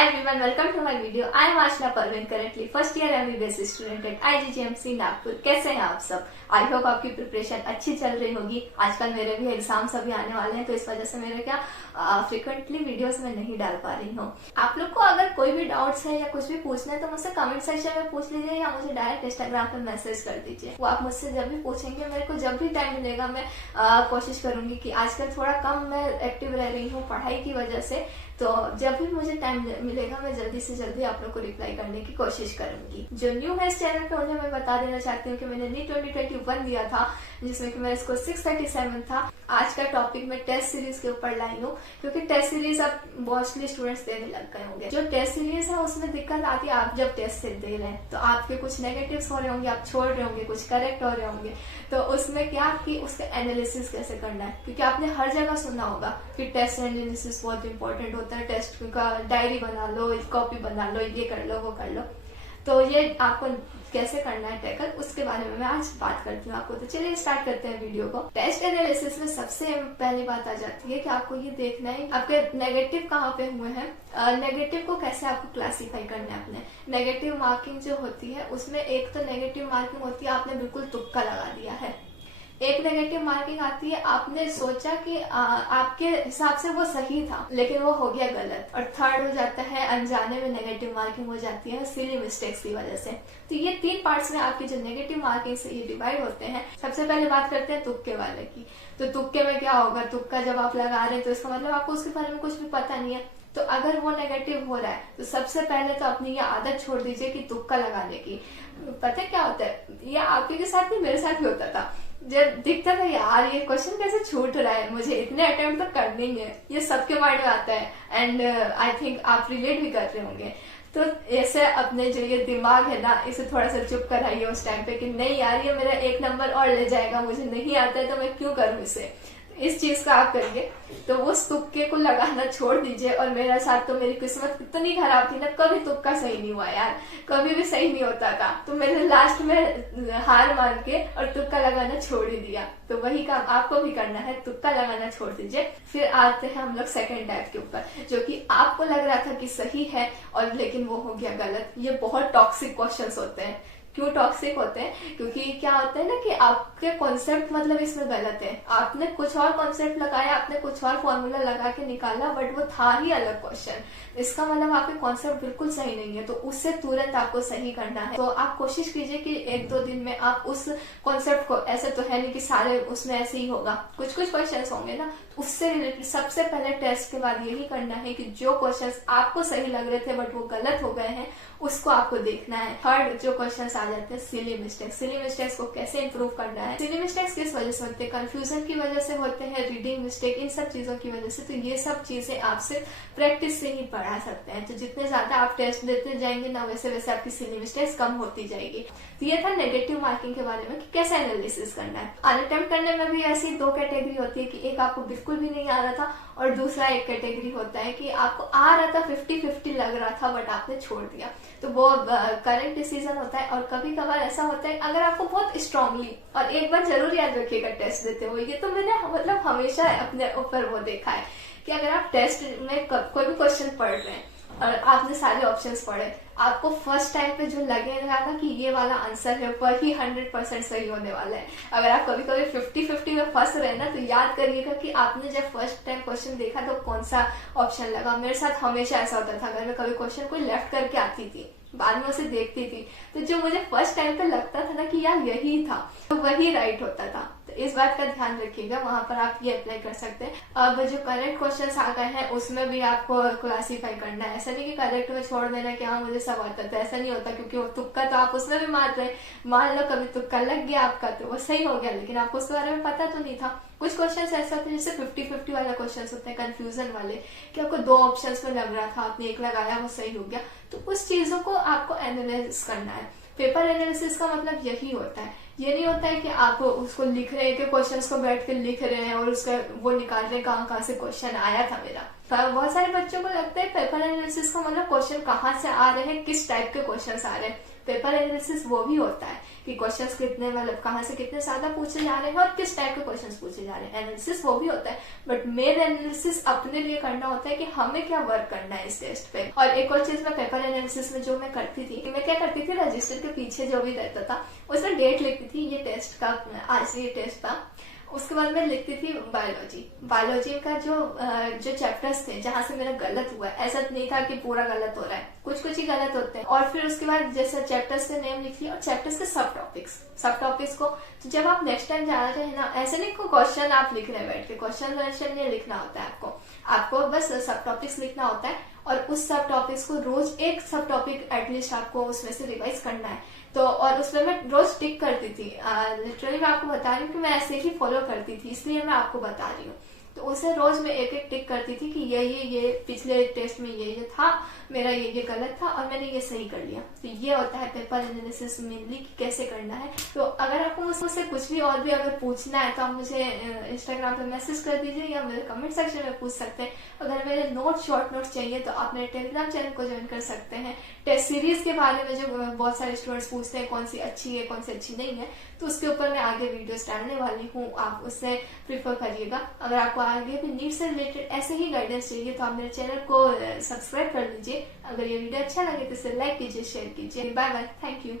Hi everyone, welcome to my video. I am Ashna Parveen, currently first year MBBS student at IGGMC Nagpur. कैसे हैं आप सब? I hope आपकी preparation अच्छी चल रही होगी। आजकल मेरे भी एग्जाम्स अभी आने वाले हैं, तो इस वजह से मेरे फ्रिक्वेंटली वीडियोस में नहीं डाल पा रही हूँ। आप लोग को अगर कोई भी डाउट्स है या कुछ भी पूछना है तो मुझसे कमेंट सेक्शन में पूछ लीजिए या मुझे डायरेक्ट इंस्टाग्राम पे मैसेज कर दीजिए। वो आप मुझसे जब भी पूछेंगे, मेरे को जब भी टाइम मिलेगा मैं कोशिश करूंगी कि आजकल थोड़ा कम मैं एक्टिव रह रही हूँ पढ़ाई की वजह से, तो जब भी मुझे टाइम मिलेगा मैं जल्दी से जल्दी आप लोग को रिप्लाई करने की कोशिश करूंगी। जो न्यू है इस चैनल पे उन्हें मैं बता देना चाहती हूँ कि मैंने नीट 2021 दिया था, जिसमें कि मेरा स्कोर 637 था। आज का टॉपिक मैं टेस्ट सीरीज के ऊपर लाई हूँ, क्योंकि टेस्ट सीरीज अब मोस्टली स्टूडेंट्स देने लग गए होंगे। जो टेस्ट सीरीज है उसमें दिक्कत आती है, आप जब टेस्ट दे रहे हैं तो आपके कुछ नेगेटिव्स हो रहे होंगे, आप छोड़ रहे होंगे, कुछ करेक्ट हो रहे होंगे। तो उसमें क्या कि उसका एनालिसिस कैसे करना है, क्योंकि आपने हर जगह सुना होगा कि टेस्ट एनालिसिस बहुत इंपॉर्टेंट होता है, टेस्ट का डायरी बना लो, कॉपी बना लो, ये कर लो, वो कर लो। तो ये आपको कैसे करना है टैकल, उसके बारे में मैं आज बात करती हूँ आपको। तो चलिए स्टार्ट करते हैं वीडियो को। टेस्ट एनालिसिस में सबसे पहली बात आ जाती है कि आपको ये देखना है आपके नेगेटिव कहाँ पे हुए हैं। नेगेटिव को कैसे आपको क्लासिफाई करना है। अपने नेगेटिव मार्किंग जो होती है उसमें एक तो नेगेटिव मार्किंग होती है आपने बिल्कुल तुक्का लगा दिया है। एक नेगेटिव मार्किंग आती है आपने सोचा कि आपके हिसाब से वो सही था लेकिन वो हो गया गलत। और थर्ड हो जाता है अनजाने में नेगेटिव मार्किंग हो जाती है सिली मिस्टेक्स की वजह से। तो ये तीन पार्ट्स में आपकी जो नेगेटिव मार्किंग से ये डिवाइड होते हैं। सबसे पहले बात करते हैं तुक्के वाले की। तो तुक्के में क्या होगा, तुक्का जब आप लगा रहे हैं तो इसका मतलब आपको उसके बारे में कुछ भी पता नहीं है। तो अगर वो नेगेटिव हो रहा है तो सबसे पहले तो अपनी ये आदत छोड़ दीजिए कि तुक्का लगाने की। पता है क्या होता है, ये आपके के साथ नहीं, मेरे साथ भी होता था। जब दिखता था यार ये क्वेश्चन कैसे छूट रहा है, मुझे इतने अटेम्प्ट तो करने ही है, ये सबके माइंड में आता है। एंड आई थिंक आप रिलेट भी कर रहे होंगे। तो ऐसे अपने जो ये दिमाग है ना, इसे थोड़ा सा चुप कराइए उस टाइम पे कि नहीं यार ये मेरा एक नंबर और ले जाएगा, मुझे नहीं आता है तो मैं क्यों करूं इसे। इस चीज का आप करिए, तो उस तुक्के को लगाना छोड़ दीजिए। और मेरे साथ तो मेरी किस्मत इतनी खराब थी ना, कभी तुक्का सही नहीं हुआ यार, कभी भी सही नहीं होता था। तो मैंने लास्ट में हार मान के और तुक्का लगाना छोड़ ही दिया। तो वही काम आपको भी करना है, तुक्का लगाना छोड़ दीजिए। फिर आते हैं हम लोग सेकेंड टाइप के ऊपर, जो कि आपको लग रहा था कि सही है और लेकिन वो हो गया गलत। ये बहुत टॉक्सिक क्वेश्चंस होते हैं। क्यों टॉक्सिक होते हैं, क्योंकि क्या होता है ना कि आपके कॉन्सेप्ट मतलब इसमें गलत है। आपने कुछ और कॉन्सेप्ट लगाया, आपने कुछ और फॉर्मूला लगा के निकाला, बट वो था ही अलग क्वेश्चन। इसका मतलब आपके कॉन्सेप्ट बिल्कुल सही नहीं है, तो उससे तुरंत आपको सही करना है। तो आप कोशिश कीजिए कि एक दो दिन में आप उस कॉन्सेप्ट को, ऐसे तो है नहीं कि सारे उसमें ऐसे ही होगा, कुछ कुछ क्वेश्चन होंगे ना, उससे रिलेटेड सबसे पहले टेस्ट के बाद यही करना है कि जो क्वेश्चंस आपको सही लग रहे थे बट वो गलत हो गए हैं, उसको आपको देखना है। थर्ड जो क्वेश्चंस आ जाते हैं सिली मिस्टेक्स। सिली मिस्टेक्स को कैसे इंप्रूव करना है। सिली मिस्टेक्स किस वजह से होते हैं, कंफ्यूजन की वजह से होते हैं, रीडिंग मिस्टेक, इन सब चीजों की वजह से। तो ये सब चीजें आप सिर्फ प्रैक्टिस से ही पढ़ा सकते हैं। तो जितने ज्यादा आप टेस्ट देते जाएंगे ना, वैसे वैसे आपकी सिली मिस्टेक्स कम होती जाएगी। तो ये था नेगेटिव मार्किंग के बारे में कि कैसे एनालिसिस करना है। अनअटेम्प्ट करने में भी ऐसी दो कैटेगरी होती है कि एक आपको बिल्कुल भी नहीं आ रहा था और दूसरा एक कैटेगरी होता है कि आपको आ रहा था, 50-50 लग रहा था बट आपने छोड़ दिया। तो वो करेक्ट डिसीजन होता है। और कभी कभार ऐसा होता है अगर आपको बहुत स्ट्रांगली, और एक बार जरूर याद रखिएगा टेस्ट देते हुए, ये तो मैंने मतलब हमेशा अपने ऊपर वो देखा है कि अगर आप टेस्ट में कोई भी क्वेश्चन पढ़ रहे हैं और आपने सारे ऑप्शंस पढ़े, आपको फर्स्ट टाइम पे जो लगेगा ना कि ये वाला आंसर है वही 100% सही होने वाला है। अगर आप कभी कभी 50-50 में फंस रहे ना, तो याद करिएगा कि आपने जब फर्स्ट टाइम क्वेश्चन देखा तो कौन सा ऑप्शन लगा। मेरे साथ हमेशा ऐसा होता था, अगर मैं कभी क्वेश्चन कोई लेफ्ट करके आती थी, बाद में उसे देखती थी, तो जो मुझे फर्स्ट टाइम पे लगता था ना कि यार यही था, तो वही राइट होता था। तो इस बात का ध्यान रखिएगा, वहां पर आप ये अप्लाई कर सकते हैं। अब जो करेक्ट क्वेश्चंस आ गए हैं उसमें भी आपको क्लासीफाई करना है। ऐसा नहीं कि करेक्ट में छोड़ देना कि हाँ मुझे सब आता था, ऐसा नहीं होता। क्योंकि वो तुक्का तो आप उसमें भी मार रहे हैं। मान लो कभी तुक्का लग गया आपका तो वो सही हो गया, लेकिन आपको उसके बारे में पता तो नहीं था। कुछ क्वेश्चंस ऐसा होते हैं जैसे 50-50 वाला क्वेश्चंस होते हैं, कंफ्यूजन वाले, कि आपको दो ऑप्शंस में लग रहा था, आपने एक लगाया वो सही हो गया। तो उस चीजों को आपको एनालाइज करना है। पेपर एनालिसिस का मतलब यही होता है ये नहीं होता है कि आप उसको लिख रहे हैं कि क्वेश्चंस को बैठ के लिख रहे हैं और उसका वो निकाल रहे हैं कहाँ से क्वेश्चन आया था मेरा। बहुत सारे बच्चों को लगता है पेपर एनालिसिस का मतलब क्वेश्चन कहाँ से आ रहे हैं, किस टाइप के क्वेश्चन आ रहे हैं। पेपर एनालिसिस वो भी होता है कि क्वेश्चंस कितने मतलब कहाँ से कितने ज्यादा पूछे जा रहे हैं और किस टाइप के क्वेश्चंस पूछे जा रहे हैं। एनालिसिस वो भी होता है, बट मेन एनालिसिस अपने लिए करना होता है कि हमें क्या वर्क करना है इस टेस्ट पे। और एक और चीज मैं पेपर एनालिसिस में जो मैं करती थी, मैं क्या करती थी, रजिस्टर के पीछे जो भी रहता था उसमें डेट लिखती थी, ये टेस्ट का आज ये टेस्ट था। उसके बाद मैं लिखती थी बायोलॉजी का जो चैप्टर्स थे जहां से मेरा गलत हुआ है। ऐसा नहीं था कि पूरा गलत हो रहा है, कुछ कुछ ही गलत होते हैं। और फिर उसके बाद जैसे चैप्टर्स के नेम लिख लिया और चैप्टर्स के सब टॉपिक्स को तो जब आप नेक्स्ट टाइम जा रहे हैं ना, ऐसे नहीं को क्वेश्चन आप लिख रहे हैं बैठ के, क्वेश्चन नहीं लिखना होता है आपको बस सब टॉपिक्स लिखना होता है और उस सब टॉपिक्स को रोज एक सब टॉपिक एटलीस्ट आपको उसमें से रिवाइज करना है। तो और उसमें मैं रोज टिक करती थी, लिटरली मैं आपको बता रही हूँ कि मैं ऐसे ही फॉलो करती थी, इसलिए मैं आपको बता रही हूँ। तो उसे रोज मैं एक एक टिक करती थी कि ये पिछले टेस्ट में ये था, मेरा ये गलत था और मैंने ये सही कर लिया। तो ये होता है पेपर एनालिसिस मेनली कि कैसे करना है। तो अगर आपको मुझसे कुछ भी और भी अगर पूछना है तो आप मुझे इंस्टाग्राम पे मैसेज कर दीजिए या मेरे कमेंट सेक्शन में पूछ सकते हैं। अगर मेरे शॉर्ट नोट्स चाहिए तो आप मेरे टेलीग्राम चैनल को ज्वाइन कर सकते हैं। टेस्ट सीरीज के बारे में जो बहुत सारे स्टूडेंट्स पूछते हैं कौन सी अच्छी है कौन सी अच्छी नहीं है, तो उसके ऊपर मैं आगे वीडियोस डालने वाली हूँ, आप उससे प्रिफर करिएगा। अगर आपको आगे भी नीट से रिलेटेड ऐसे ही गाइडेंस चाहिए तो आप मेरे चैनल को सब्सक्राइब कर लीजिए। अगर ये वीडियो अच्छा लगे तो इसे लाइक कीजिए, शेयर कीजिए। Bye bye, thank you.